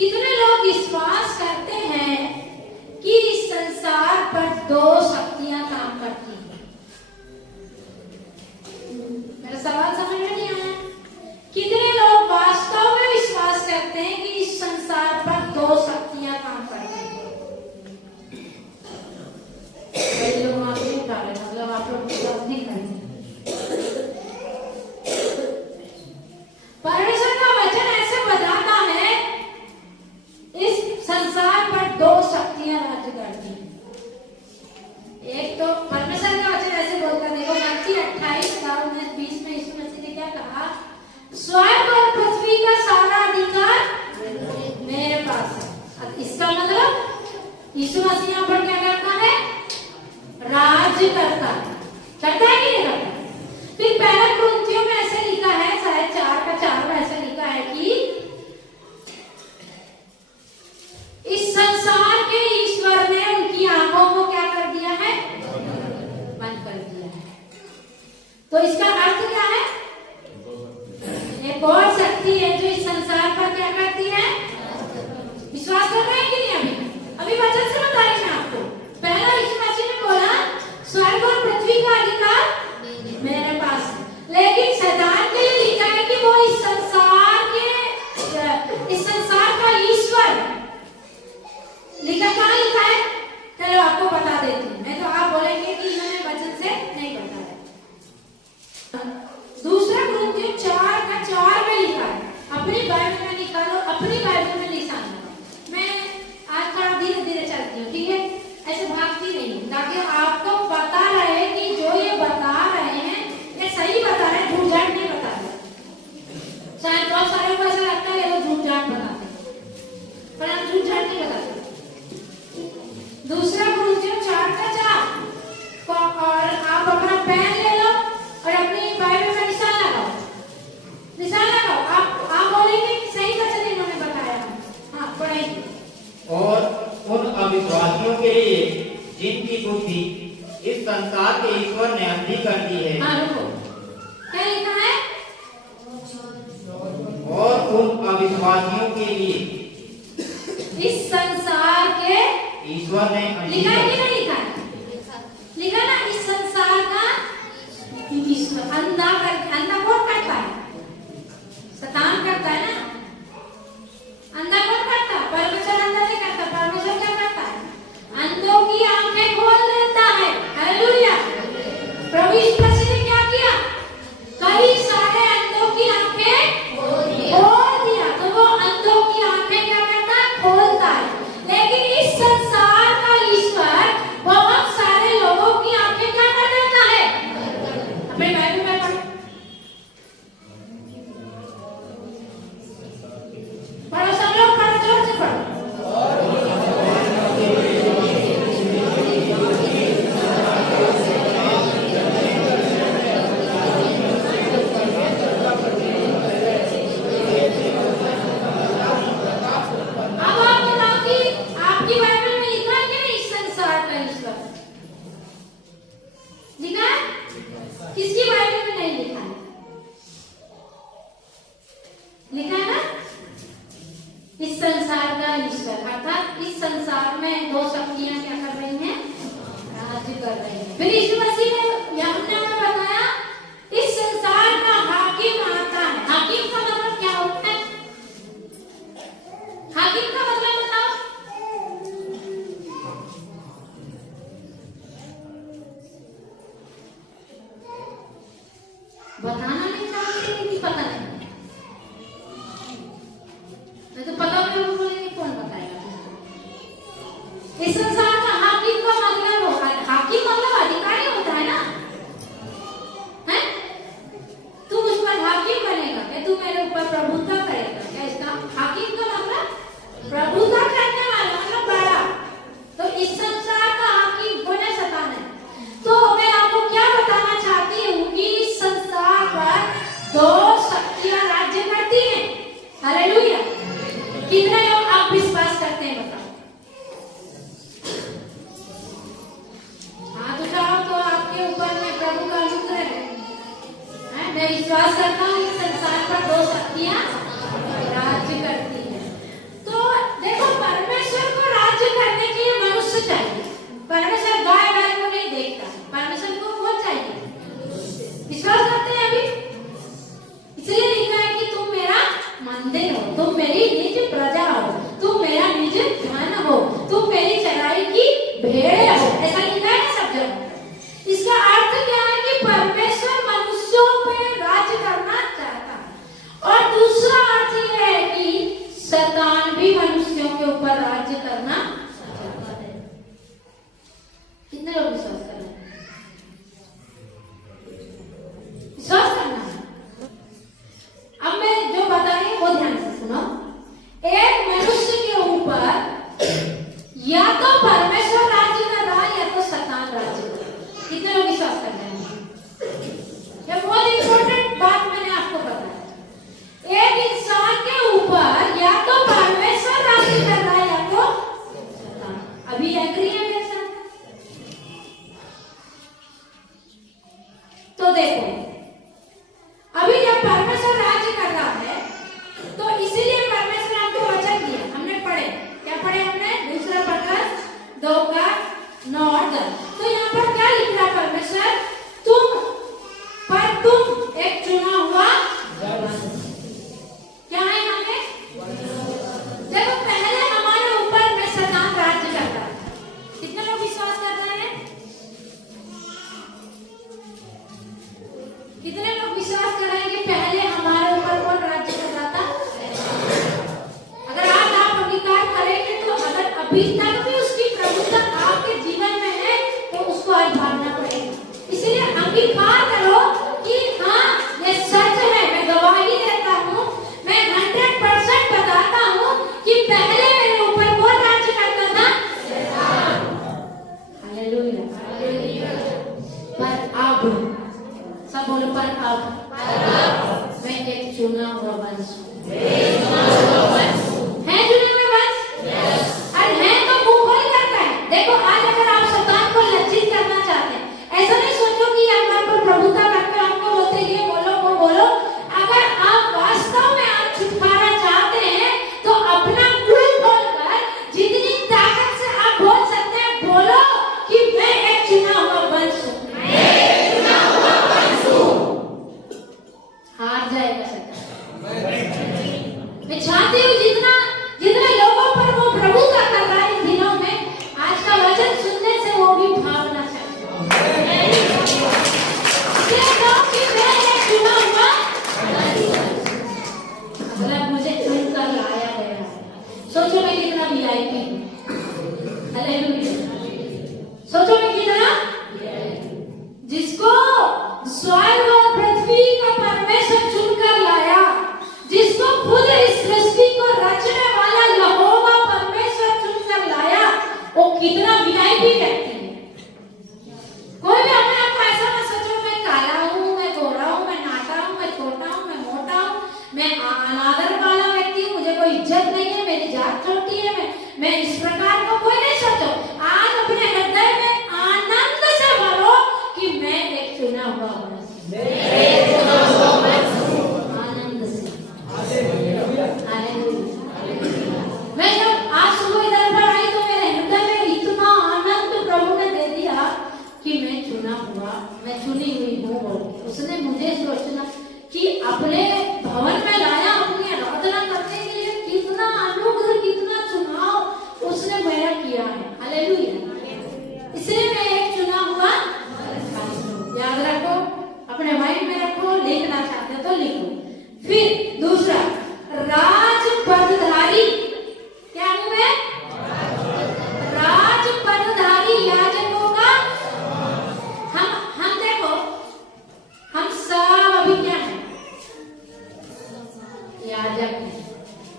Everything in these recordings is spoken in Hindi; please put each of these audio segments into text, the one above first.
कितने लोग विश्वास करते हैं कि इस संसार पर दो शक्तियां काम करती हैं? मेरा सवाल समझ में नहीं आया। कितने लोग वास्तव में विश्वास करते हैं कि इस संसार पर दो शक्तियां काम करती हैं? कई लोग आंखें नहीं उठा रहे, मतलब आप लोग विश्वास नहीं करेंगे। परमेश्वर का वचन ऐसे बताता है इस संसार पर दो शक्तियां राज्य करती हैं। एक तो परमेश्वर का वचन ऐसे बोलता है, देखो मत्ती 28:19-20 में यीशु मसीह ने क्या कहा? स्वर्ग और पृथ्वी का सारा अधिकार मेरे पास है। इसका मतलब यीशु मसीह यहाँ पर क्या करता है? राज्य करता है। करता है कि नहीं करता? फिर पहला कुरिन्थियों में ऐसे लिखा है, शायद 4:4 में ऐसे लिखा है कि इस संसार के ईश्वर ने उनकी आंखों को क्या कर दिया है? बंद कर दिया है। तो इसका अर्थ क्या है? एक और शक्ति है जो इस संसार पर क्या करती है? विश्वास कर रहे हैं कि नहीं? अभी वचन से बताएंगे आपको। पहला यीशु मसीह ने बोला स्वर्ग और पृथ्वी का अधिकार मेरे पास है, लेकिन शैतान के लिए लिखा है कि वो इस संसार का ईश्वर लिखा। कहाँ लिखा है? चलो आपको बता देती हूँ, नहीं तो आप बोलेंगे कि इन्होंने वचन से नहीं बताया। दूसरा कुरिन्थियों 4:4 में लिखा है। अपनी बाइबल में निकालो, अपनी बाइबल में निशान लगाओ। मैं आज थोड़ा धीरे धीरे चलती हूँ, ठीक है? ऐसे भागती नहीं हूँ, ताकि आपको पता रहे कि जो ये बता रहे हैं ये सही बता रहे हैं, झूठ झाट नहीं बता रहे। शायद बहुत सारे को ऐसा लगता है ये लोग झूठ झाट बताते हैं, पर हम झूठ झाट नहीं बताते। दूसरा कुरिन्थियों 4:4 और आप अपना पेन ले लो और अपनी बाइबल में निशान लगाओ। निशान लगाओ। आप बोलेंगे कि सही वचन इन्होंने बताया। हाँ, पढ़ाइए। और उन अविश्वासियों के लिए जिनकी बुद्धि इस संसार के ईश्वर ने अंधी कर दी है। हाँ, रुको, क्या लिखा है? और उन अविश्वासियों के लिए इस संसार के ईश्वर ने लिखा है कि नहीं लिखा है? लिखा ना, इस संसार का ईश्वर अंधा कौन करता है? शैतान करता है ना। अंधा कौन करता है? परमेश्वर अंधा नहीं करता। परमेश्वर क्या करता है? अंधों की आंखें खोल देता है। हालेलुया। प्रभु यीशु मसीह ने क्या किया? कई सारे अंधों की आंखें खोल दिया। तो वो अंधों की आंखें क्या करता है? खोलता है। लेकिन इस संसार का ईश्वर बहुत सारे लोगों की आंखें क्या कर देता है? अपने बाइबल में पढ़ो, पढ़ो, सब लोग पढ़ो, जोर से पढ़ो। अब आप बताओ कि आपकी बाइबल में लिखा है कि नहीं इस संसार का ईश्वर? लिखा है? किसकी बाइबल में नहीं लिखा है? लिखा है ना? इस संसार का ईश्वर, अर्थात इस संसार में दो शक्तियां क्या कर रही हैं? राज्य कर रही हैं। फिर यीशु मसीह ने यूहन्ना में बताया इस संसार का हाकिम आता है। हाकिम का मतलब क्या होता है? हाकिम का मतलब बताओ। बताना नहीं चाहते कि पता नहीं? मैं तो पता भी नहीं, बोलेंगे कौन बताएगा? इस संसार का हाकिम का मतलब होता है, हाकिम मतलब अधिकारी होता है ना? हैं? तू मुझ पर हाकिम बनेगा क्या? तू मेरे ऊपर प्रभुता करेगा क्या? इसका हाकिम का मतलब प्रभुता करने वाला, मतलब बड़ा। तो इस संसार का हाकिम कौन है? शैतान है। तो मैं आपको क्या बताना चाहती हूँ कि इस संसार पर दो शक्तियां राज्य करती हैं। हालेलुया। कितने लोग आप विश्वास करते हैं? बताओ। अभी तक भी उसकी प्रभुता आपके जीवन में है, तो उसको आज भागना पड़ेगा। इसलिए अंगीकार करो कि हाँ ये सच है, मैं गवाही देता हूँ, मैं 100% बताता हूँ कि पहले मेरे ऊपर कौन राज्य करता था? हालेलुया। पर अब सब बोलो, पर अब मैं एक चुना हुआ वंश हूँ। है चुने हुए वंश? और है तो मुंह खोल करता है। देखो आज अगर आप शैतान को लज्जित करना चाहते हैं, ऐसा नहीं सोचो कि हमारे पर प्रभुता करके आपको बोलते ये बोलो वो बोलो। अगर आप वास्तव में आप छुटकारा चाहते हैं तो अपना मुंह खोलकर जितनी ताकत से आप बोल सकते हैं बोलो कि मैं एक चुना हुआ वंश हूँ। हार जाएगा शैतान। मैं चाहती हूँ जितना जितने लोगों पर वो प्रभु का कर रहा है इन दिनों में, आज का वचन सुनने से वो भी भागना चाहिए। कि मैं एक चुना हुआ, अगर मुझे चुन कर लाया गया है, सोचो मैं कितना VIP हूँ। हालेलुया। सोचो मैं कितना, जिसको स्वर्ग और पृथ्वी का परमेश्वर चुनकर लाया, जिसको खुद इस सृष्टि को रचने वाला यहोवा परमेश्वर चुनकर लाया, वो कितना VIP व्यक्ति है। कोई भी अपने आप को ऐसा मत सोचो मैं काला हूँ, मैं गोरा हूँ, मैं नाटा हूँ, मैं छोटा हूँ, मैं मोटा हूँ, मैं अनादर वाला व्यक्ति हूँ, मुझे कोई इज्जत नहीं है, मेरी जात छोटी है, मैं इस प्रकार को कोई नहीं सोचो। आज अपने हृदय में आनंद से भरो कि मैं एक चुना हुआ हूँ। आनंद से। मैं जब आज सुबह इधर पर आई तो मेरे हृदय में इतना आनंद प्रभु ने दे दिया कि मैं चुना हुआ, मैं चुनी हुई हूँ। उसने मुझे सोचना कि अपने भवन में लाया, अपनी आराधना करने के लिए कितना अनुग्रह, कितना चुनाव उसने मेरा किया है। हालेलुया। इसलिए मैं एक चुना हुआ, याद रखो, अपने माइंड में रखो, लिखना चाहते हो तो लिखो। फिर दूसरा, राज पदधारी। क्या हूं मैं? राज पदधारी याजकों का। हम देखो, हम सब अभी क्या है? याजक हैं।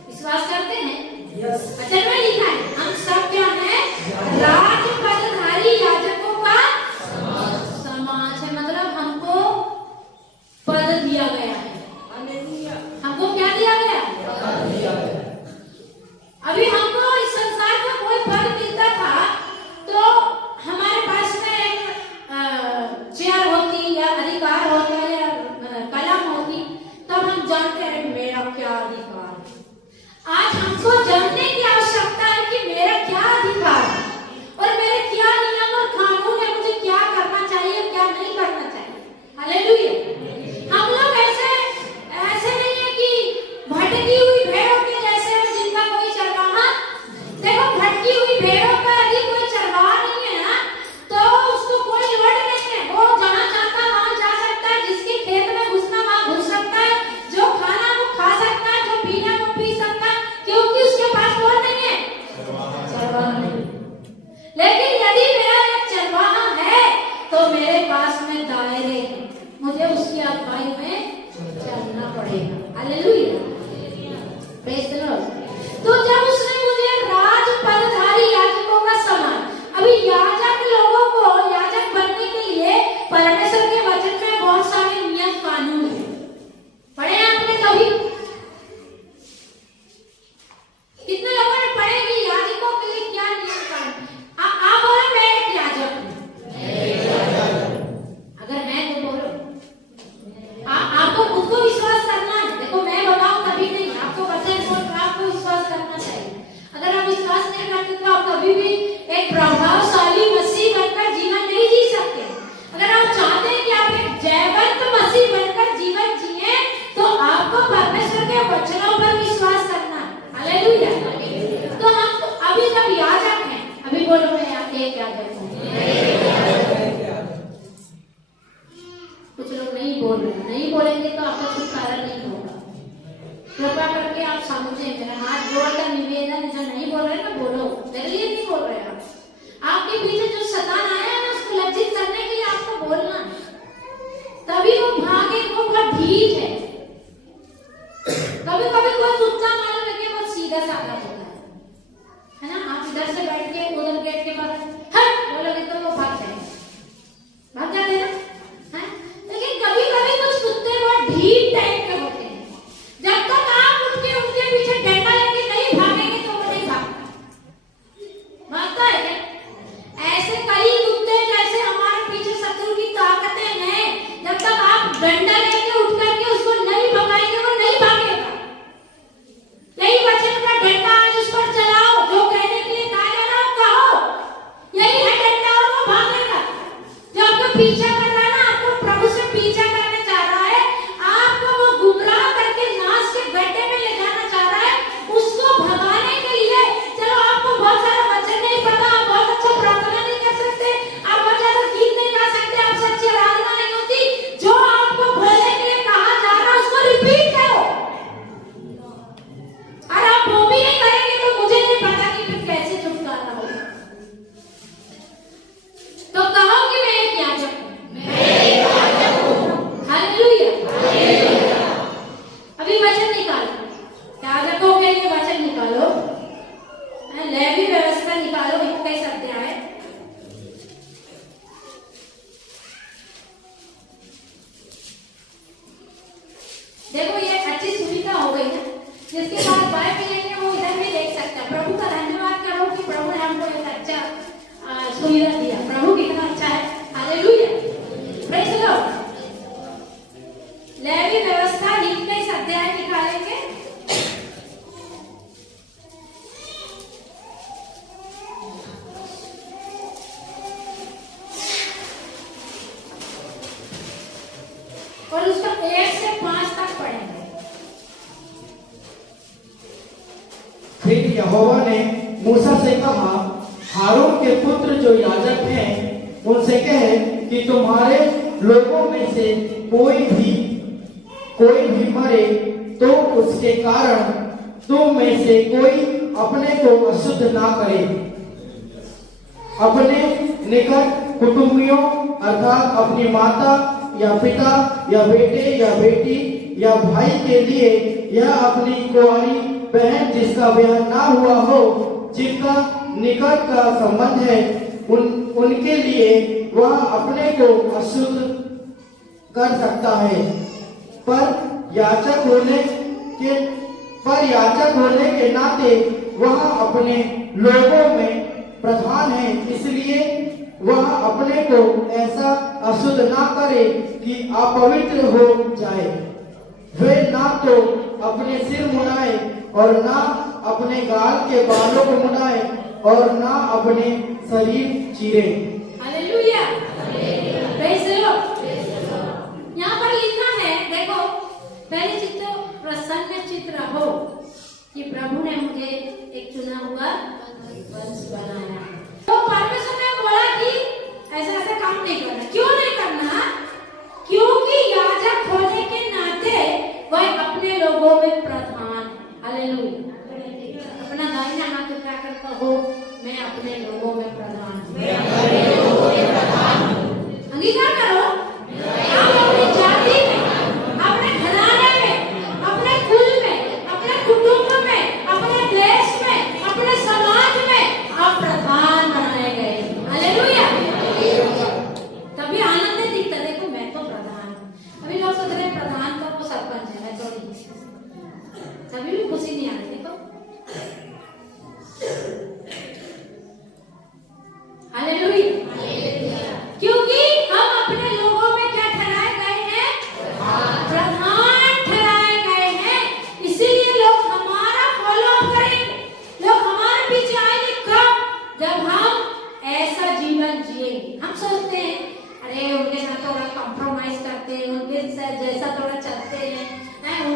विश्वास करते हैं? वचन में लिखा है हम सब क्या है? राज पदधारी याजकों का समाज है। मतलब हमको पद दिया गया है। हमको क्या दिया गया? अभी हमको इस संसार में कोई पद मिलता था तो हमारे पास में एक चेयर होती या अधिकार होता या कलम होती, तब हम जानते हैं मेरा क्या अधिकार है। आज हमको जानने की आवश्यकता है कि मेरा क्या अधिकार है और मेरे क्या नियम और कानून है, मुझे क्या करना चाहिए क्या नहीं करना चाहिए। हालेलुया। हम लोग ऐसे नहीं है कि भटकी हुई भेड़ों के जैसे हैं जिनका कोई चरवाहा। देखो भटकी हुई भेड़ों का यदि कोई चरवाहा नहीं है ना तो उसको कोई लोड नहीं है, वो जहाँ चाहता वहाँ जा सकता है, जिसके खेत में घुसना वहाँ घुस सकता है, जो खाना वो खा सकता है, जो पीना वो पी सकता है, क्योंकि उसके पास कौन नहीं है? चरवाहा नहीं। लेकिन यदि मेरा एक चरवाहा है तो मेरे पास में दायरे हैं, मुझे उसकी अगुवाई में चलना पड़ेगा। हालेलुया। Praise the Lord. तो जब उसने मुझे राज पदधारी याजकों का समान, अभी याजक लोगों को याजक बनने के लिए परमेश्वर के वचन में बहुत सारे नियम कानून है। पढ़े आपने कभी? कितने लोगों ने पढ़े कि याजकों के लिए क्या नियम कानून? आप बोलो मैं एक याजक हूँ। अगर है तो बोलो। आपको खुद को विश्वास करना है। देखो मैं बताऊं कभी नहीं, आपको वचन बोल कर आपको विश्वास करना चाहिए। अगर आप विश्वास नहीं करते तो आप कभी भी एक प्रभावशाली मसीह बनकर जीवन नहीं जी सकते। अगर आप चाहते हैं कि आप एक जयवंत मसीह बनकर जीवन जिए तो आपको परमेश्वर के वचनों पर विश्वास करना है। हालेलुया। तो हम अभी जब याजक हैं, अभी बोलो मैं एक याजक हूँ। कुछ लोग नहीं बोल रहे, नहीं बोलेंगे तो आपका छुटकारा नहीं होगा। कृपा करके आप समझे, मेरा हाथ जोड़कर निवेदन, जो नहीं बोल रहे ना बोलो, मेरे लिए है ना, आप इधर से बैठ के उधर गेट के बाहर हट बोलोगे तो वो भाग जाएंगे, भाग जाते हैं ना, हैं? लेकिन कभी कभी कुछ कुत्ते बहुत ढीठ टाइप के होते हैं, जब तक आप उनके उनके पीछे डंडा लेके नहीं भागेंगे तो वो नहीं भागता, भागता है क्या? ऐसे कई कुत्ते जैसे हमारे पीछे शत्रु की ताकतें हैं, जब तक आप डंडा लेके उठ करके उसको नहीं भगाएंगे वो नहीं भागेगा। यही वचन का डंडा आज उस पर चलाओ, जो कहने के लिए कहा जा रहा हो कहो, यही है डंडा और वो भागेगा। जो आपको पीछा कर रहा है ना, आपको प्रभु से पीछा करना चाह रहा है, आपको वो गुमराह करके नाश के गड्ढे में ले जाना चाह रहा है, उसको भगाने के लिए चलो आपको बहुत सारा वचन नहीं पता, आप बहुत अच्छा प्रार्थना नहीं कर सकते, आप बहुत ज्यादा गीत नहीं गा सकते, आप सच्ची आराधना नहीं होती, जो आपको बोलने के लिए कहा जा रहा है उसको रिपीट करो। और आप वो भी नहीं करेंगे तो मुझे नहीं पता कि फिर कैसे छुटकारा होगा। तो कहो कि मैं एक याजक हूं। हालेलुया। अभी वचन निकालो, याजकों के लिए वचन निकालो, लेवी व्यवस्था निकालो, 21 अध्याय। देखो ये अच्छी सुविधा हो गई है, जिसके बाद बाइबल लेंगे वो इधर भी देख सकता है। प्रभु का धन्यवाद करो कि प्रभु ने हमको एक अच्छा सुविधा दिया, प्रभु कितना अच्छा है। Hallelujah, praise the lord. लेवी व्यवस्था 21 अध्याय निकालेंगे। और उसका 1 से 5 तक पढ़ेंगे। फिर यहोवा ने मूसा से कहा, हारून के पुत्र जो याजक हैं उनसे कहे कि तुम्हारे लोगों में से कोई भी मरे तो उसके कारण तुम में से कोई अपने को अशुद्ध ना करे। अपने निकट कुटुंबियों अर्थात अपनी माता या पिता या बेटे या बेटी या भाई के लिए या अपनी कुंवारी बहन जिसका ब्याह ना हुआ हो, जिनका निकट का संबंध है, उनके लिए वह अपने को अशुद्ध कर सकता है। पर याचक होने के नाते वह अपने लोगों में प्रधान है, इसलिए वह अपने को ऐसा अशुद्ध ना करे कि अपवित्र हो जाए। वे ना तो अपने सिर मुड़ाए और ना अपने गाल के बालों को मुड़ाए और ना अपने शरीर चीरे। Hallelujah, praise the Lord. यहाँ पर लिखा है, देखो, पहले चित्त प्रसन्न चित्त रहो कि प्रभु ने मुझे एक चुना हुआ वंश बनाया। तो परमेश्वर ने बोला कि ऐसा ऐसा काम नहीं करना। क्यों नहीं करना? क्योंकि याजक होने के नाते वह अपने लोगों में प्रधान है। हालेलुया। अपना दाहिना हाथ उठाकर कहो, मैं अपने लोगों में प्रधान हूं। अंगीकार करो, आप अपनी जाति में, अपने घराने में, अपने कुल में, अपने कुटुंब में, अपने देश में, अपने समाज में आप प्रधान बनाए गए। हालेलुया। तभी आनंद नहीं दिखता, देखो मैं तो प्रधान हूं। अभी लोग सोच रहे हैं प्रधान तो वो सरपंच है, मैं तो नहीं, तभी भी खुशी नहीं आ रही। देखो, हालेलुया। क्योंकि हम अपने लोगों में क्या ठहराए गए हैं? प्रधान ठहराए गए हैं। इसीलिए लोग हमारा फॉलो अप करेंगे, लोग हमारे पीछे आएंगे। कब? जब हम ऐसा जीवन जिएंगे। हम सोचते हैं अरे उनके साथ थोड़ा कॉम्प्रोमाइज करते हैं, उनके साथ जैसा थोड़ा चलते हैं,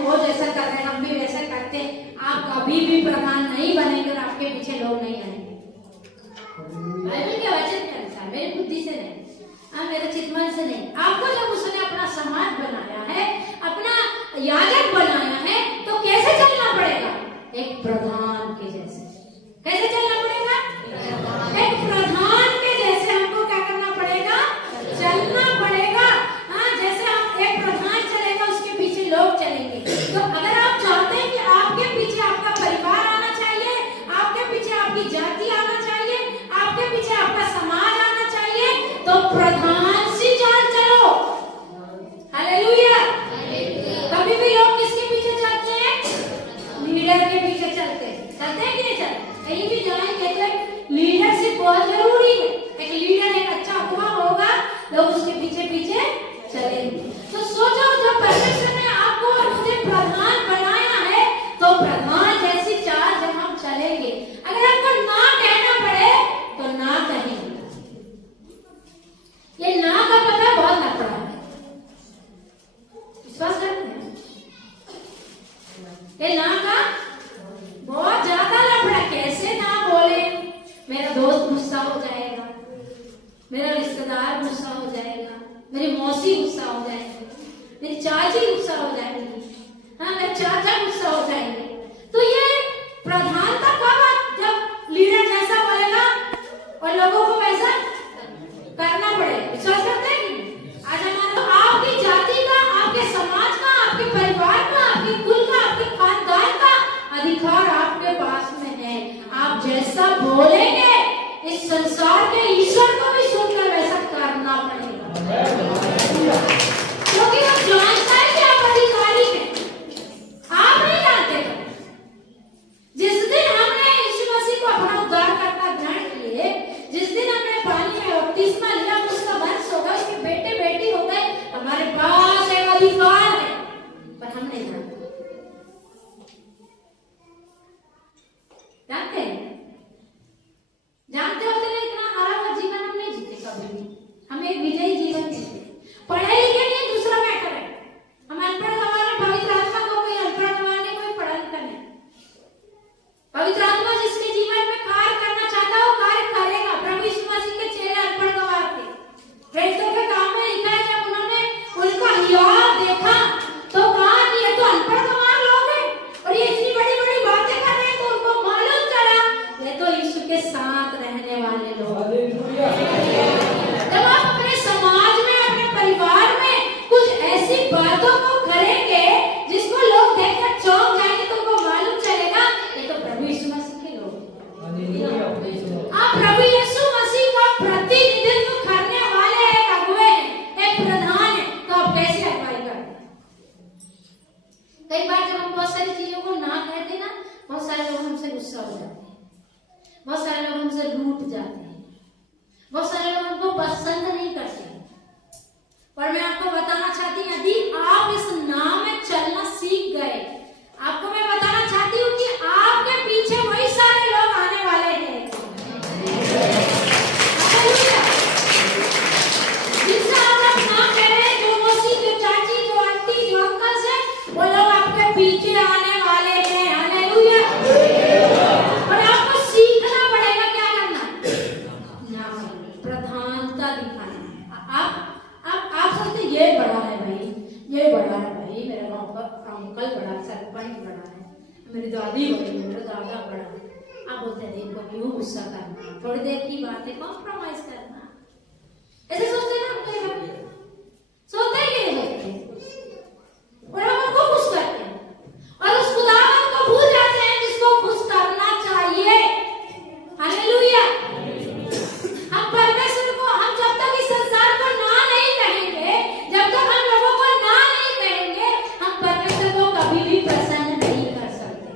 वो जैसा कर रहे हैं हम भी वैसा करते हैं। आप कभी भी प्रधान नहीं बनेंगे और आपके पीछे लोग नहीं आएंगे। बाइबल के वचन के अनुसार, मेरी बुद्धि से नहीं, मेरे चितमन से नहीं। आपको जब उसने अपना समाज बनाया है, अपना याजक बनाया है, तो कैसे चलना पड़ेगा? एक प्रधान के जैसे। कैसे चलना पड़ेगा? एक प्रधान के जैसे हमको क्या करना पड़ेगा? चलना पड़ेगा। जैसे हम एक प्रधान चलेगा उसके पीछे लोग चलेंगे। तो अगर आप चाहते हैं कि आपके पीछे आपका परिवार आना चाहिए, आपके पीछे आप आपकी जाति आना चाहिए, आपके पीछे आपका समाज आना चाहिए, तो प्रधान से चाल चलो। हालेलुया। कभी भी लोग किसके पीछे चलते हैं? लीडर के पीछे चलते हैं कि नहीं चलते? कहीं भी जाएंगे तो लीडरशिप बहुत जरूरी है। एक लीडर, एक अच्छा अगुवा होगा, लोग उसके पीछे पीछे चलेंगे। तो सोचो, जब परमेश्वर ने आपको और मुझे प्रधान बनाया है, तो प्रधान जैसी चाल जब हम चलेंगे, अगर आपको ना कहना पड़े तो ना कहेंगे। ये ना का पता बहुत लफड़ा है, विश्वास करते हैं? ये ना का बहुत ज्यादा लफड़ा। कैसे ना बोले? मेरा दोस्त गुस्सा हो जाएगा, मेरा रिश्तेदार गुस्सा हो जाएगा, मेरी मौसी गुस्सा हो जाएगी, मेरी चाची गुस्सा हो जाएगी, हाँ मेरे चाचा गुस्सा हो जाएंगे। तो ये प्रधानता कब? जब लीडर जैसा बोलेगा और लोगों को वैसा करना पड़े। विश्वास करते हैं कि आज हमारा आपकी जाति का, आपके समाज का, आपके परिवार का, आपके कुल का, आपके खानदान का अधिकार आपके पास में है। आप जैसा बोलेंगे, इस संसार के ईश्वर को भी सुनकर वैसा करना पड़ेगा, क्योंकि वो जानता है कि आप अधिकारी हैं। आप नहीं जानते। जिस दिन हमने यीशु मसीह को अपना उद्धारकर्ता ग्रहण किए, जिस दिन हमने पानी में बपतिस्मा लिया, उसका वंश हो गए, उसके बेटे बेटी हो गए, हमारे पास एक अधिकार है, पर हम नहीं जानते। जानते हैं? जानते होते नहीं, इतना हारा हुआ जीवन हम नहीं जीते कभी भी। हम एक विजयी जीवन जीते। पढ़े लिखे नहीं, दूसरा मैटर है। हम अनपढ़ गंवार, पवित्र आत्मा को कोई अनपढ़ गंवार नहीं, कोई पढ़ा लिखा नहीं। पवित्र आत्मा जिसके जीवन में कार्य करना चाहता है वो कार्य करेगा। प्रभु यीशु मसीह के चेले अनपढ़ गंवार थे। प्रेरितों के काम में लिखा है, जब उन्होंने उनका हियाव देखा तो कहा कि ये तो अनपढ़ गंवार लोग हैं और ये इतनी बड़ी बड़ी बातें कर रहे हैं। तो उनको मालूम चला ये तो यीशु के साथ रहने वाले लोग। जब आप अपने समाज में, अपने परिवार में कुछ ऐसी बातों को करेंगे जिसको लोग देखकर चौंक जाएंगे, तो उनको मालूम चलेगा ये तो प्रभु यीशु मसीह के लोग हैं। आप प्रभु यीशु मसीह का प्रतिनिधित्व करने वाले एक अगुवे हैं, एक प्रधान है, तो आप कैसे अगुवाई करते हैं? कई बार जब हम बहुत सारी चीजों को ना कहते ना, बहुत सारे लोग हमसे गुस्सा हो जाते हैं, बहुत सारे लोग हमसे रूठ जाते हैं, बहुत सारे लोग हमको पसंद नहीं करते। पर मैं आपको बताना चाहती हूँ, यदि आप इस नाम में चलना सीख गए, आपको मैं बताना चाहती हूँ कि आपके पीछे वही सारे लोग आने वाले हैं जिनसे आप नाम कह रहे हैं, जो मौसी, जो चाची, जो आंटी, जो अंकल से, वो लोग आपके पीछे आने वाले हैं। हालेलुया। और आपको सीखना पड़ेगा क्या करना, प्रधानता दिखाना। आप सोचते ये बड़ा है भाई, ये बड़ा है भाई, मेरे गांव का अंकल बड़ा, सरपंच बड़ा है, मेरी दादी बड़ी है, मेरा दादा बड़ा है। आप बोलते हैं देखो क्यों गुस्सा करना, थोड़ी देर की बात है, कॉम्प्रोमाइज करना। ऐसे सोचते हैं ना, अपने बारे में सोचते हैं कि नहीं सोचते, और हम उनको खुश करते हैं और उस खुदावंत को भूल जाते हैं जिसको खुश करना चाहिए। हालेलुया। हम परमेश्वर को, हम जब तक इस संसार को ना नहीं कहेंगे, जब तक हम लोगों को ना नहीं कहेंगे, हम परमेश्वर को कभी भी प्रसन्न नहीं कर सकते।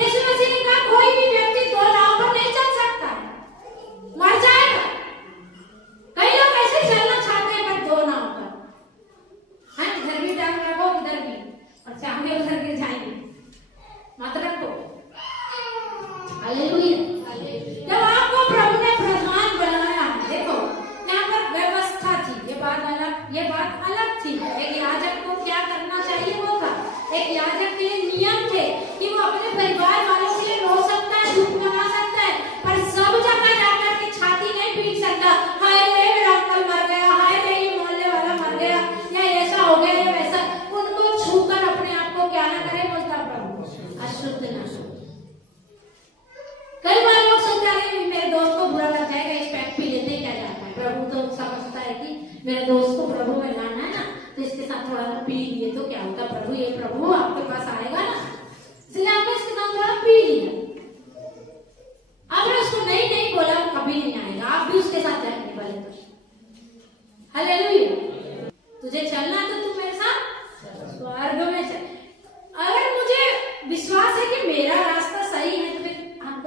यीशु मसीह ने कहा कोई भी व्यक्ति दो नाव पर नहीं चल सकता है, मर जाएगा। कई लोग ऐसे चलना चाहते हैं पर दो नाव पर, हाँ इधर भी टांग रखो इधर भी, और चाहे उधर गिर जाएंगे, मत रखो। हालेलुया। जब आपको प्रभु ने प्रधान बनाया, देखो यहाँ पर व्यवस्था थी, ये बात अलग थी। एक याजक को क्या करना चाहिए वो था, एक याजक के लिए नियम थे कि वो अपने परिवार वालों के लिए रो सकता है, दुख मना सकता है, पर सब जगह जाकर के छाती नहीं पीट सकता, हाय रे मेरा अंकल मर गया, हाय रे ये मोहल्ले वाला मर गया, या ऐसा हो गया या वैसा। उनको छूकर अपने आप को क्या ना करे, बोलता प्रभु अशुद्ध ना हो। कई बार लोग सोचते हैं मेरे दोस्त को बुरा लग जाएगा, इस पैक पी लेते क्या जाता है। प्रभु तो समझता है कि मेरे दोस्त को प्रभु में लाना है ना, तो इसके साथ थोड़ा सा पी लिए तो क्या होता, प्रभु ये प्रभु आपके पास आएगा ना, इसलिए आपने इसके साथ थोड़ा पी लिया।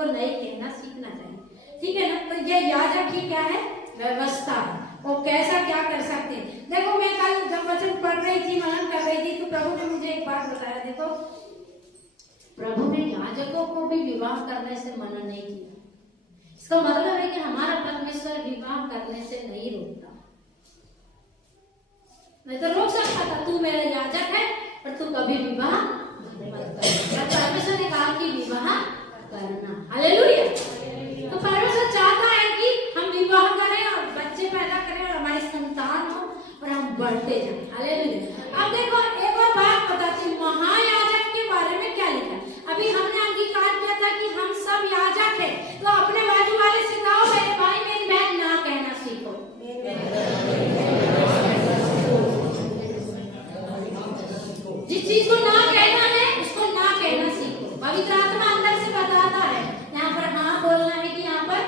हमको नहीं कहना सीखना चाहिए, ठीक है ना। तो ये याजक की क्या है, व्यवस्था है, वो कैसा क्या कर सकते हैं। देखो मैं कल जब वचन पढ़ रही थी, मनन कर रही थी, तो प्रभु ने मुझे एक बात बताया। देखो प्रभु ने याजकों को भी विवाह करने से मना नहीं किया। इसका मतलब है कि हमारा परमेश्वर विवाह करने से नहीं रोकता। मैं तो रोक सकता था, तू मेरा याजक है पर तू कभी विवाह मत कर। परमेश्वर ने कहा कि विवाह करना, हालेलुया। तो परमेश्वर चाहता है कि हम विवाह करें और बच्चे पैदा करें और हमारी संतान हो और हम बढ़ते जाएं, हालेलुया। अब देखो एक और बात बताती हूँ, महायाजक के बारे में क्या लिखा है। अभी हमने अंगीकार किया था कि हम सब याजक हैं, तो अपने बाजू वाले से कहो, मेरे भाई मेरी बहन ना कहना सीखो। जिस चीज को ना कहना है उसको ना कहना सीखो। पवित्र आत्मा अंदर से बताता है यहाँ पर हाँ बोलना है कि यहाँ पर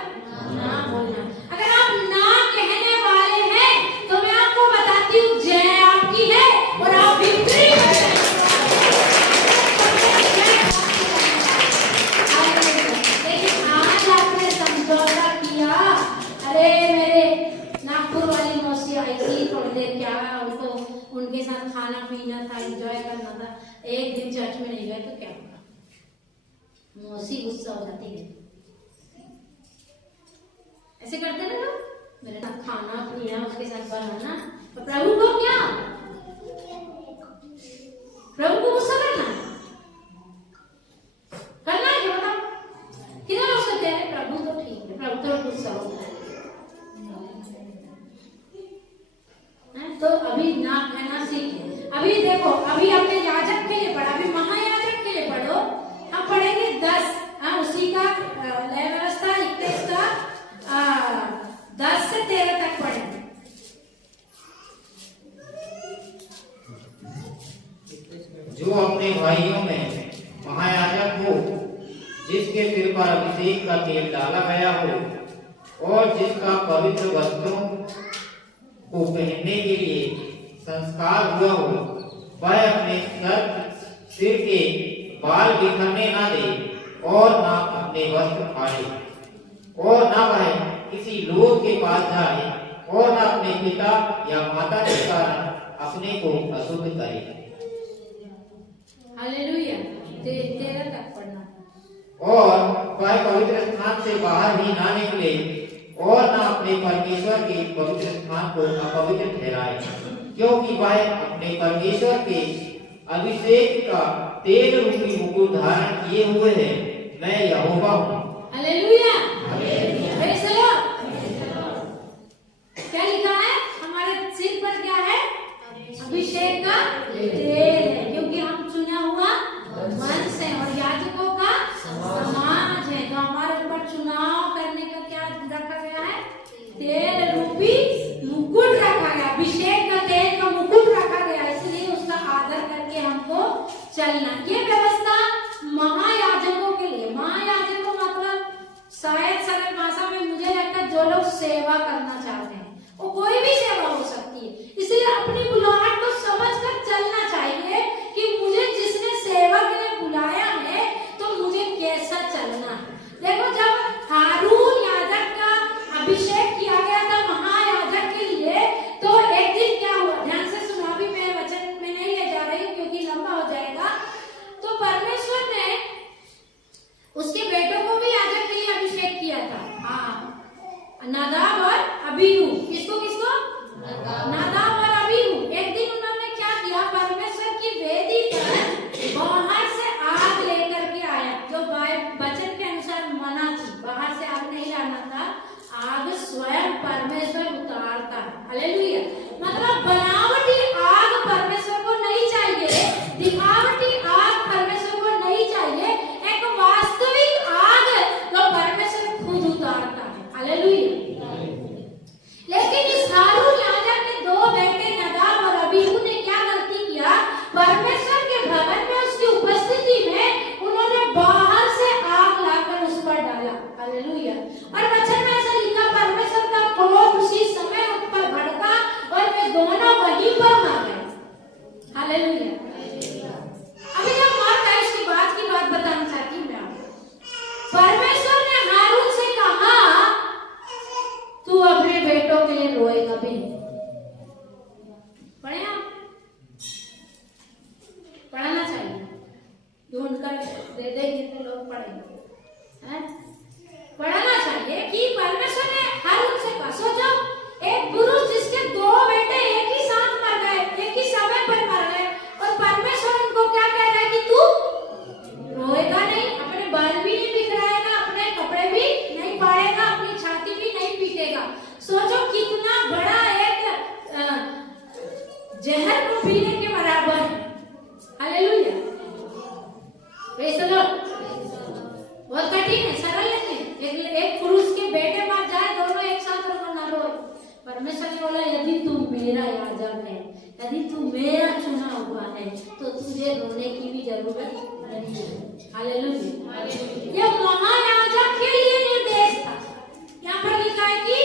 ना बोलना है। अगर आप ना कहने वाले हैं तो मैं आपको बताती हूँ जय आपकी है और आप विक्ट्री है। लेकिन आज आपने समझौता किया, अरे मेरे नागपुर वाली मौसी आई थी थोड़ी देर, क्या उनको उनके साथ खाना पीना था, एंजॉय करना था, एक दिन चर्च में नहीं गए तो क्या होगा, मौसी गुस्सा हो जाती है। ऐसे करते ना लोग, मेरे साथ खाना पीना, उसके साथ बनाना, तो प्रभु को क्या, प्रभु को गुस्सा करना है क्या, बताओ कितना लोग सकते हैं। प्रभु तो ठीक है, प्रभु तो गुस्सा होता है। तो अभी ना कहना सीखे। अभी देखो, अभी हमने याजक के लिए पढ़ा, अभी महायाजक के लिए पढ़ो। हम पढ़ेंगे 10, उसी का लय व्यवस्था 21 का 10 से 13 तक पढ़ेंगे। जो अपने भाइयों में महायाजक हो, जिसके सिर पर अभिषेक का तेल डाला गया हो और जिसका पवित्र वस्त्रों को पहनने के लिए संस्कार हुआ हो, वह अपने सिर के बाल बिखरने ना दे और ना अपने वस्त्र फाड़े, और ना वह किसी लोग के पास जाए और ना अपने पिता या माता के कारण अपने को अशुद्ध करे। हालेलुया। 13 तक पढ़ना। और वह पवित्र स्थान से बाहर ही ना निकले और न अपने परमेश्वर के पवित्र स्थान को अपवित्र ठहराए, क्योंकि वह अपने परमेश्वर के अभिषेक का तेल रूपी मुकुट धारण किए हुए है। मैं यहोवा हूँ। हालेलुया। Praise the Lord. क्या लिखा है, हमारे सिर पर क्या है, अभिषेक का तेल है, क्योंकि हम चुना हुआ वंश है और याजकों का समाज है। तो हमारे ऊपर चुनाव करने का क्या रखा गया है, तेल रूपी मुकुट रखा गया, अभिषेक का तेल का मुकुट रखा गया, इसलिए उसका आदर करके हमको चलना। ये व्यवस्था महायाजकों के लिए, महायाजकों मतलब शायद सरल भाषा में मुझे लगता है जो लोग सेवा करना चाहते हैं, वो कोई भी सेवा हो सकती है, इसलिए अपनी बुलाहट को समझकर चलना चाहिए कि मुझे जिसने सेवा के लिए बुलाया है तो मुझे कैसा चलना है। देखो जब हारून याजक का अभिषेक किया गया था महायाजक के लिए, तो एक दिन क्या हुआ, ध्यान से सुनो, अभी मैं वचन में नहीं ले जा रही हूँ क्योंकि लंबा हो जाएगा। तो परमेश्वर ने उसके बेटों को भी याजक के लिए अभिषेक किया था, हाँ, नादाब और अबीहू अपने बेटों के लिए रोएगा भी नहीं। पढ़े आप? पढ़ाना चाहिए, ढूंढ कर दे देंगे तो लोग पढ़ेंगे, हैं? पढ़ाना चाहिए कि परमेश्वर ने हर उनसे कहा। सोचो, एक पुरुष जिसके 2 बेटे एक ही साथ मर गए, एक ही समय पर मर गए, और परमेश्वर उनको क्या कह रहा है कि तू रोएगा नहीं, अपने बाल भी नहीं बिखराएगा, अपने कपड़े भी नहीं फाड़ेगा, अपनी छाती भी नहीं पीटेगा। सोचो कितना बड़ा एक जहर को पीने के बराबर है। Hallelujah, praise the Lord. बहुत कठिन है, सरल नहीं है। एक पुरुष के बेटे मर जाए, दोनों एक साथ रो ना रोए। परमेश्वर ने बोला यदि तू मेरा याजक है, यदि तू मेरा चुना हुआ है, तो तुझे रोने की भी जरूरत नहीं है। हालेलुया। ये महायाजक के लिए निर्देश था। यहाँ पर लिखा है कि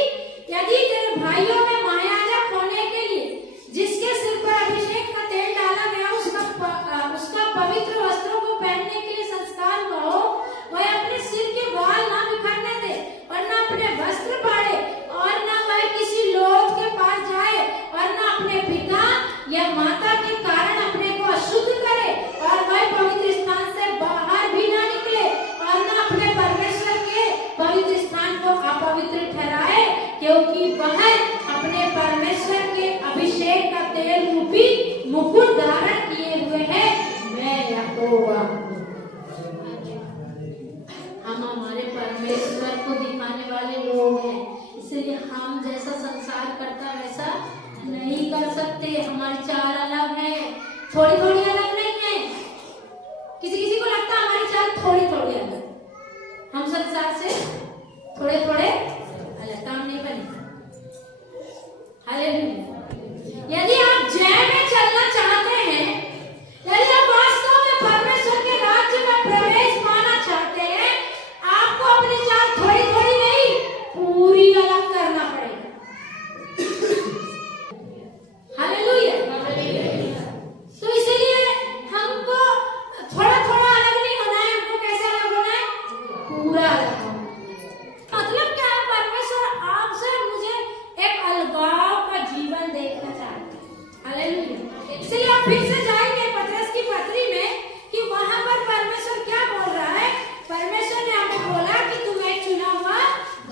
यदि तेरे भाइयों में महायाजक होने के लिए जिसके सिर पर अभिषेक का तेल डाला गया उसका पवित्र वस्त्रों को पहनने के लिए संस्कार हुआ हो, वह अपने सिर के बाल ना बिखरने दे और न अपने वस्त्र फाड़े, और न वह किसी लोथ के पास जाए, और न अपने पिता या माता के कारण अपने को अशुद्ध करे, और वह पवित्र स्थान से बाहर भी ना निकले, और न अपने परमेश्वर के पवित्र स्थान को अपवित्र ठहराए, क्योंकि वह अपने परमेश्वर के अभिषेक का तेल रूपी मुकुट धारण किए हुए है। मैं यहोवा। हम हमारे परमेश्वर को दिखाने वाले लोग हैं, इसलिए हम जैसा संसार करता वैसा नहीं कर सकते। हमारी चाल अलग है, थोड़ी थोड़ी अलग नहीं है। किसी किसी को लगता है हमारी चाल थोड़ी थोड़ी अलग, हम संसार से थोड़े थोड़े अलग, काम नहीं बने। हालेलुया। यदि आप जय में चलना चाहते हैं, यदि आप वास्तव में परमेश्वर के राज्य में प्रवेश पाना चाहते हैं, आपको अपनी चाल थोड़ी थोड़ी नहीं, पूरी अलग करना पड़ेगा। हालेलुया। तो इसीलिए हमको थोड़ा थोड़ा अलग नहीं होना है, हमको कैसे अलग होना है? पूरा अलग होना है। मतलब क्या है? परमेश्वर आपसे मुझे एक अलगाव का जीवन देखना चाहते हैं। हालेलुया। इसलिए आप फिर से जाएंगे पतरस की पत्री में कि वहां पर परमेश्वर क्या बोल रहा है। परमेश्वर ने हमें बोला कि तुम एक चुना हुआ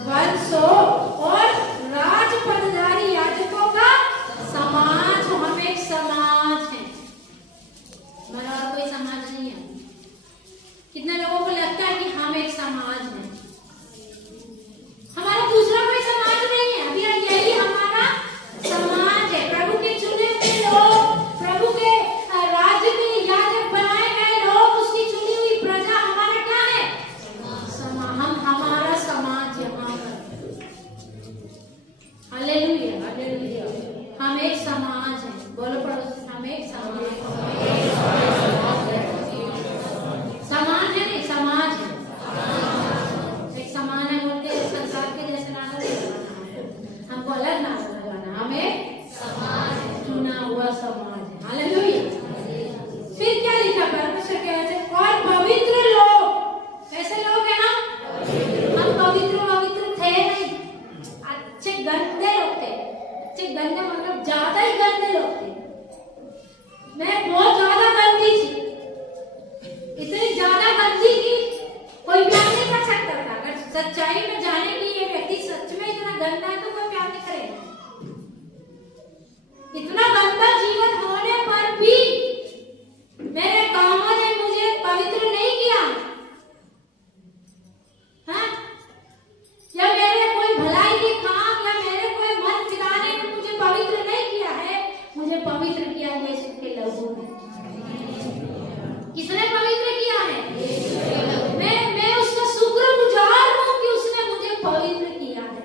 वंश हो और राज पदधारी याजकों का समाज हो। हम एक समाज है, हमारा और कोई समाज नहीं है। कितने लोगों को लगता है कि हम एक समाज है, हमारा दूसरा कोई समाज नहीं है। अभी यही हमारा समाज है। प्रभु के चुने हुए लोग, प्रभु के राज्य में याजक बनाए गए लोग, उसकी चुनी हुई प्रजा, हमारा क्या है? हम हमारा समाज यहाँ पर। Hallelujah, hallelujah. हम एक समाज है। बोलो पड़ोसी, हम एक समाज है। समान है नहीं, समाज है। एक समान है बोल के संसार के जैसे नारा नहीं लगाना, हमको अलग नारा लगाना। हम एक समाज है, चुना हुआ समाज है। हालेलुया। फिर क्या लिखा परमेश्वर के वचन? और पवित्र लोग। कैसे लोग हैं हम पवित्र थे नहीं, अच्छे गंदे लोग थे। अच्छे गंदे मतलब ज्यादा ही गंदे लोग थे। मैं बहुत ज्यादा गंदी थी, इतनी ज्यादा गंदी की कोई प्यार नहीं कर सकता था। अगर सच्चाई में जाने की ये व्यक्ति सच में इतना गंदा है तो कोई प्यार नहीं करेगा। इतना गंदा जीवन होने पर भी मेरे कामों ने मुझे पवित्र नहीं किया, हाँ? या मेरे कोई भलाई के काम या मेरे कोई मन फिराने में मुझे पवित्र नहीं किया है। मुझे पवित्र किया यीशु के लहू ने। किसने पवित्र किया है? मैं उसका शुक्रगुजार हूँ कि उसने मुझे पवित्र किया है।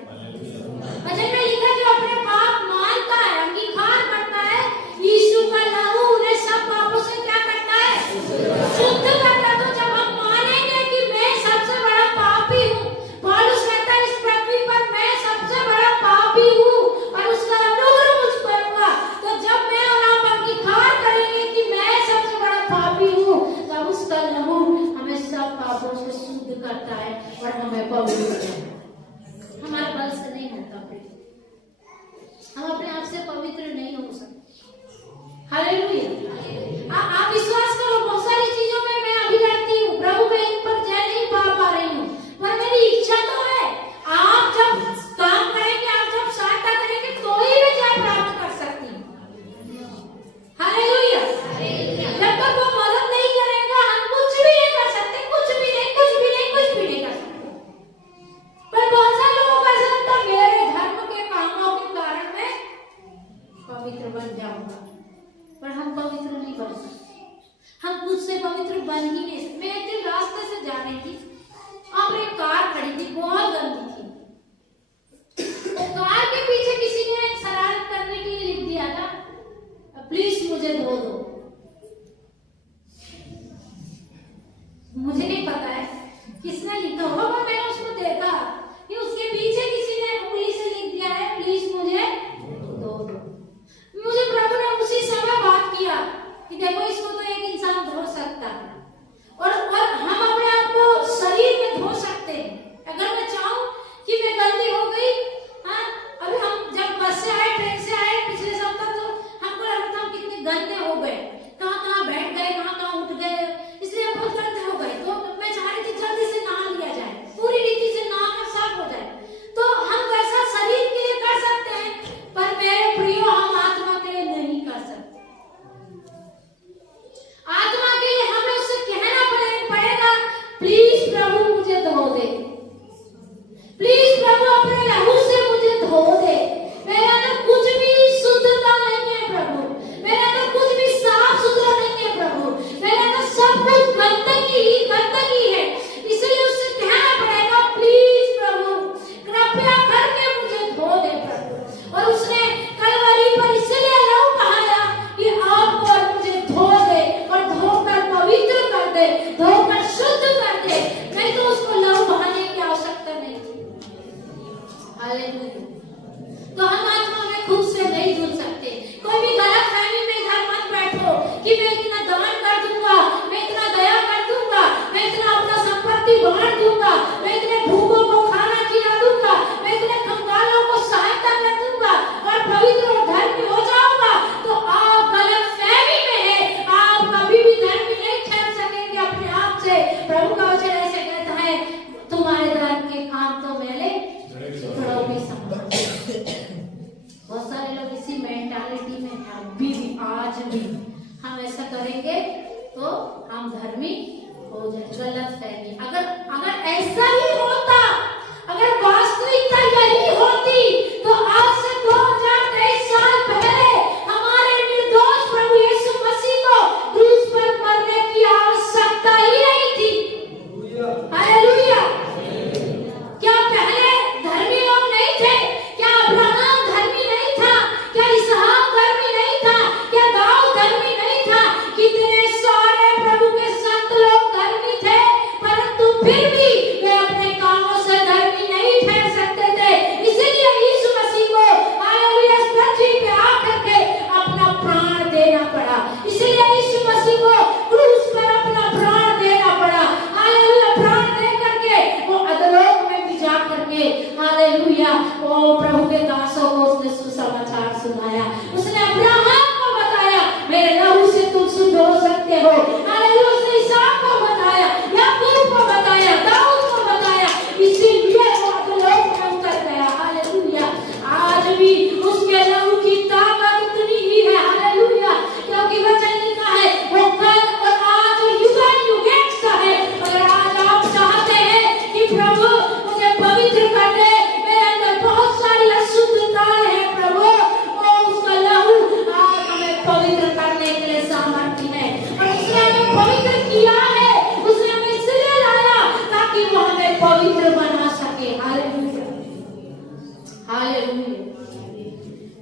वचन में लिखा जो अपने पाप मानता है, अंगीकार करता है, यीशु का लहू उन्हें सब पापों से क्या करता है? शुद्ध करता है। तो जब हम मानेंगे कि मैं सबसे बड़ा पापी हूँ, पौलुस कहता है इस पृथ्वी पर मैं सबसे बड़ा पापी हूँ और उसका अनुग्रह मुझ पर हुआ, तो जब मैं और आप अंगीकार करेंगे कि मैं सबसे बड़ा पापी हूँ, तब उसका लहू हमें सब पापों से शुद्ध करता है और हमें पवित्र करता है। हमारे बल से नहीं होता, हालेलुया। तो हम आत्मा में खुद से नहीं जुड़ सकते। कोई भी गलत फहमी में इधर मत बैठो कि मैं इतना दान कर दूंगा, मैं इतना दया कर दूंगा, मैं इतना अपना संपत्ति बांट दूंगा, मैं इतने भूखों को खाना खिला दूंगा, मैं इतने कंगालों को सहायता कर दूंगा और पवित्र और धर्मी हो जाऊंगा। तो आप गलत फहमी में है, आप कभी भी धर्मी नहीं ठहर सकेंगे अपने आप से। प्रभु का वचन ऐसे कहता है, तुम्हारे धर्म के काम तो मैंने थोड़ा भी समझ। बहुत सारे लोग इसी मेंटालिटी में हैं अभी भी, आज भी। हम ऐसा करेंगे तो हम धर्मी हो जाए। गलत फहमी। अगर ऐसा ही होता, अगर वास्तविकता यही होती, तो आज से 2023 साल पहले हमारे निर्दोष प्रभु यीशु मसीह को क्रूस पर मरने की आवश्यकता ही नहीं थी। हालेलुया। क्या पहले धर्मी लोग नहीं थे? क्या अब्राहम धर्मी नहीं था? क्या इसहाक धर्मी नहीं था? क्या दाऊद धर्मी नहीं था? कितने सारे प्रभु के संत लोग धर्मी थे, परंतु फिर भी वे अपने कामों से धर्मी नहीं ठहर सकते थे। इसलिए यीशु मसीह को हालेलुया इस पृथ्वी पे आकर के अपना प्राण देना पड़ा। इसलिए यीशु मसीह को क्रूस पर अपना प्राण देना पड़ा। हालेलुया। प्राण दे करके वो अधोलोक में भी जा करके हालेलुया वो प्रभु के दासों को उसने सुसमाचार सुनाया। उसने अब्राहम को बताया, मेरे लहू से तुम शुद्ध हो सकते हो। हालेलुया। उसने इसहाक को बताया, याकूब को बताया, दाऊद को बताया। इसीलिए वो अधोलोक में उतर गया। हालेलुया। आज भी उसके लहू की ताकत उतनी ही है। हालेलुया। क्योंकि वचन लिखा है वो कल और आज युगानुयुग एक सा है। अगर आज आप चाहते हैं कि प्रभु मुझे पवित्र कर दे, मेरे अंदर बहुत सारी अशुद्धताएं हैं प्रभु, वो उसका लहू आज हमें पवित्र करने के लिए सामर्थ्य है। और उसने हमें पवित्र किया है, उसने हमें इसलिए लाया ताकि वो हमें पवित्र बना सके। Hallelujah. Hallelujah.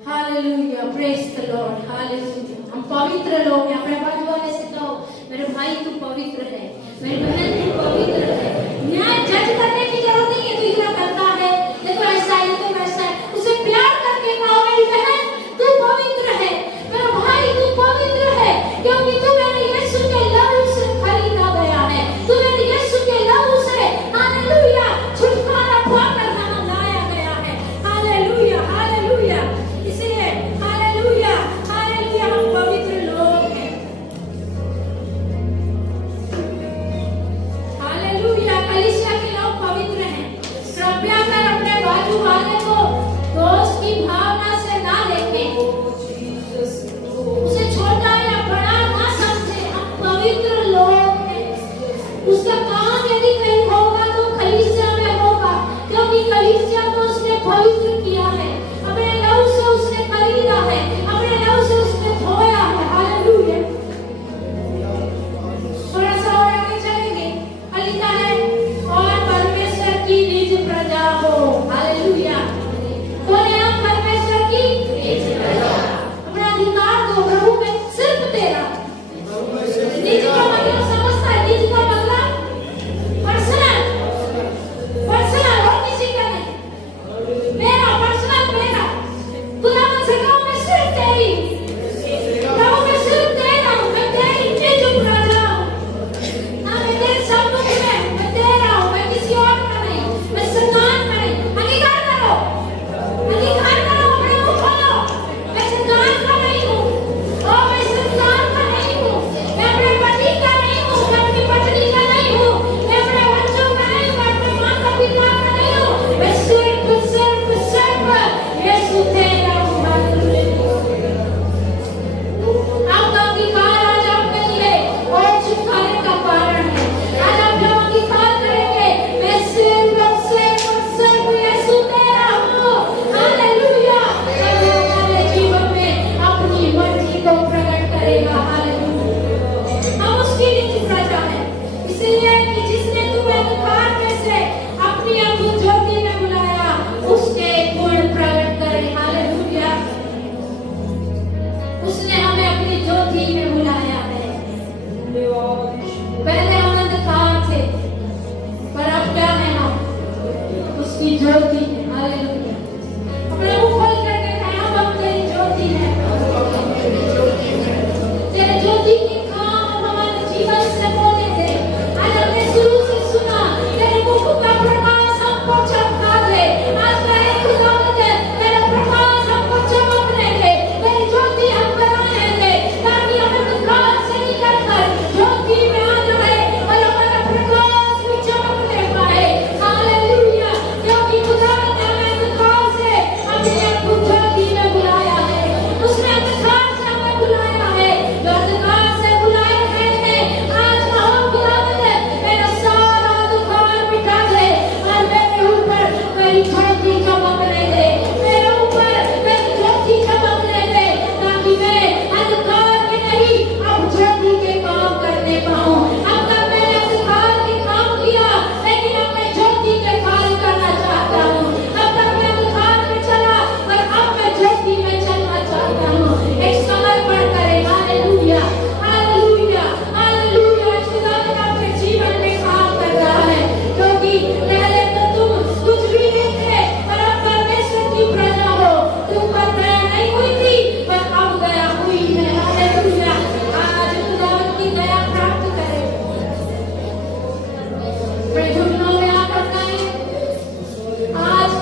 Hallelujah. Praise the Lord. Hallelujah. हम पवित्र लोग हैं। अपने बाजू वाले से कहो, मेरे भाई तू पवित्र है, मेरी बहन तू पवित्र है। न्याय जज करने की जरूरत नहीं है, तू इतना करता है, देखो ऐसा है, तो वैसा है। उसे प्यार करके कहो, मेरी बहन तू पवित्र है, मेरा भाई तू पवित्र है, क्योंकि तू मेरे यीशु के लहू से खरीदा गया है। तू मेरे यीशु के लहू से हालेलुया छुटकारा पाकर हमें लाया गया है। हालेलुया। हालेलुया। इसलिए हालेलुया हालेलुया हम पवित्र लोग हैं। हालेलुया। कलीसिया के लोग पवित्र हैं। कृपया कर अपने बाजू वाले को दोष की भावना से ना देखें, उसे छोटा या बड़ा ना समझे। हम पवित्र लोग हैं। उसका काम यदि कहीं होगा तो कलीसिया में होगा, क्योंकि कलीसिया को उसने पवित्र किया है। अपने लहू से उसने खरीदा है, अपने लहू से उसने धोया है। हालेलुया। थोड़ा सा और आगे चलेंगे। लिखा है और परमेश्वर की निज प्रजा हो। हालेलुया। कौन है हम? परमेश्वर की निज प्रजा। अपना अधिकार दो प्रभु में, सिर्फ तेरा। निज का मतलब समझता है, निज का मतलब पर्सनल, पर्सनल और किसी का नहीं। मेरा पर्सनल, मेरा। खुदा मुझसे कहो मैं सिर्फ तेरी, प्रभु मैं सिर्फ तेरा हूँ, मैं तेरी निज प्रजा हूँ। हाँ, मैं तेरे सम्मुख में, मैं तेरा हूँ, मैं किसी और का नहीं, मैं शैतान का नहीं। अधिकार करो, अधिकार करो, अपने मुंह खोलो। मैं शैतान का नहीं हूँ, और मैं संसार का नहीं हूँ, मैं अपने पति का नहीं हूँ, मैं अपनी पत्नी का नहीं हूँ, मैं अपने बच्चों का नहीं हूँ, मैं अपने माता पिता का नहीं हूँ। मैं सिर्फ सिर्फ सिर्फ यीशु तेरा हूँ। हालेलुया। आपका अधिकार आज आपके लिए और छुटकारे का कारण है। आज आप जब अधिकार करेंगे, मैं सिर्फ सिर्फ यीशु तेरा हूँ। हालेलुया। तब वो हमारे जीवन में अपनी मर्जी को प्रकट करेगा। हालेलुया। हम उसकी निज प्रजा हैं। इसलिए कि जिसने तुम्हें अंधकार में से अपनी अद्भुत ज्योति में बुलाया, उसके गुण प्रकट करे। हालेलुया। उसने हमें अपनी ज्योति में बुलाया है। पहले हम अंधकार थे, पर अब क्या है? हम उसकी ज्योति है। हालेलुया।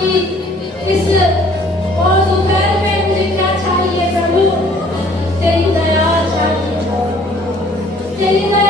की इस और दोपहर में मुझे क्या चाहिए प्रभु, तेरी दया चाहिए, तेरी दया